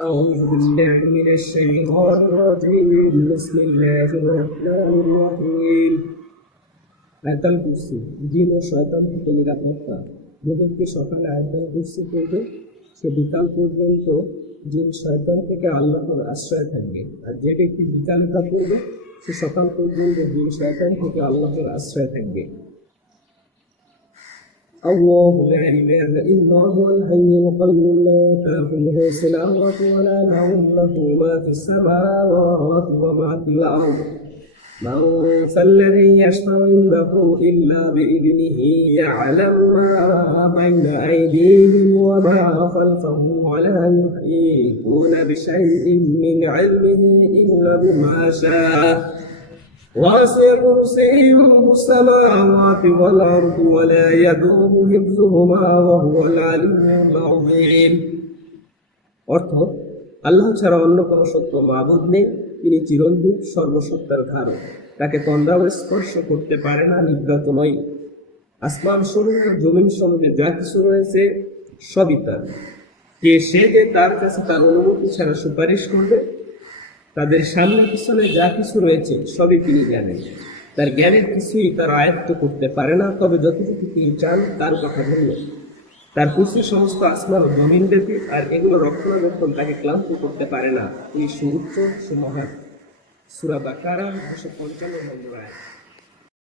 أعوذ بالله من الشيطان الرجيم بسم الله الرحمن الرحيم আয়তাল কুরসি জিন ও শয়তান থেকে নিরাপত্তা যে ব্যক্তি সকালে আয়তাল কুরসি করবে সে বিকাল পর্যন্ত জিন শয়তান থেকে আল্লাহর আশ্রয় থাকবে আর যে ব্যক্তি বিকালটা করবে সে সকাল পর্যন্ত জিন শয়তান থেকে আল্লাহর আশ্রয় থাকবে الله لا إله إلا هو الحي القيوم لا تأخذه سنة ولا نوم له ما في السماوات وما في الأرض. من ذا الذي يشفع عنده إلا بإذنه يعلم ما بين أيديهم وما خلفهم ولا يحيطون بشيء من علمه إلا بما شاء. وسع كرسيه السماوات والأرض ولا يدوم حفظهما وهو العلي العظيم অর্থ আল্লাহ ছাড়া অন্য কোনো সত্য মাবুদ নেই তিনি চিরঞ্জীব সর্বসত্তার ধারক তাকে তন্দ্রাও স্পর্শ করতে পারে না নিব্রত নয় আসমান সমূহ জমিন সমূহে যা কিছু রয়েছে সবই তার কে সে যে তার কাছে তার অনুমতি ছাড়া সুপারিশ করবে তাদের সামনে পিছনে যা কিছু রয়েছে, সবই তিনি জানেন। তার জ্ঞানের কিছুই তার আয়ত্ত করতে পারে না, তবে যতটুকু তিনি চান, তার কথা বলল তার পুষ্টি সমস্ত আসমান ও জমিন ব্যাপী, আর এগুলো রক্ষণাবেক্ষণ তাকে ক্লান্ত করতে পারে না। তিনি সুউচ্চ সুমহান। সুরা বাকারা দুশো পঞ্চান্ন নম্বর আয়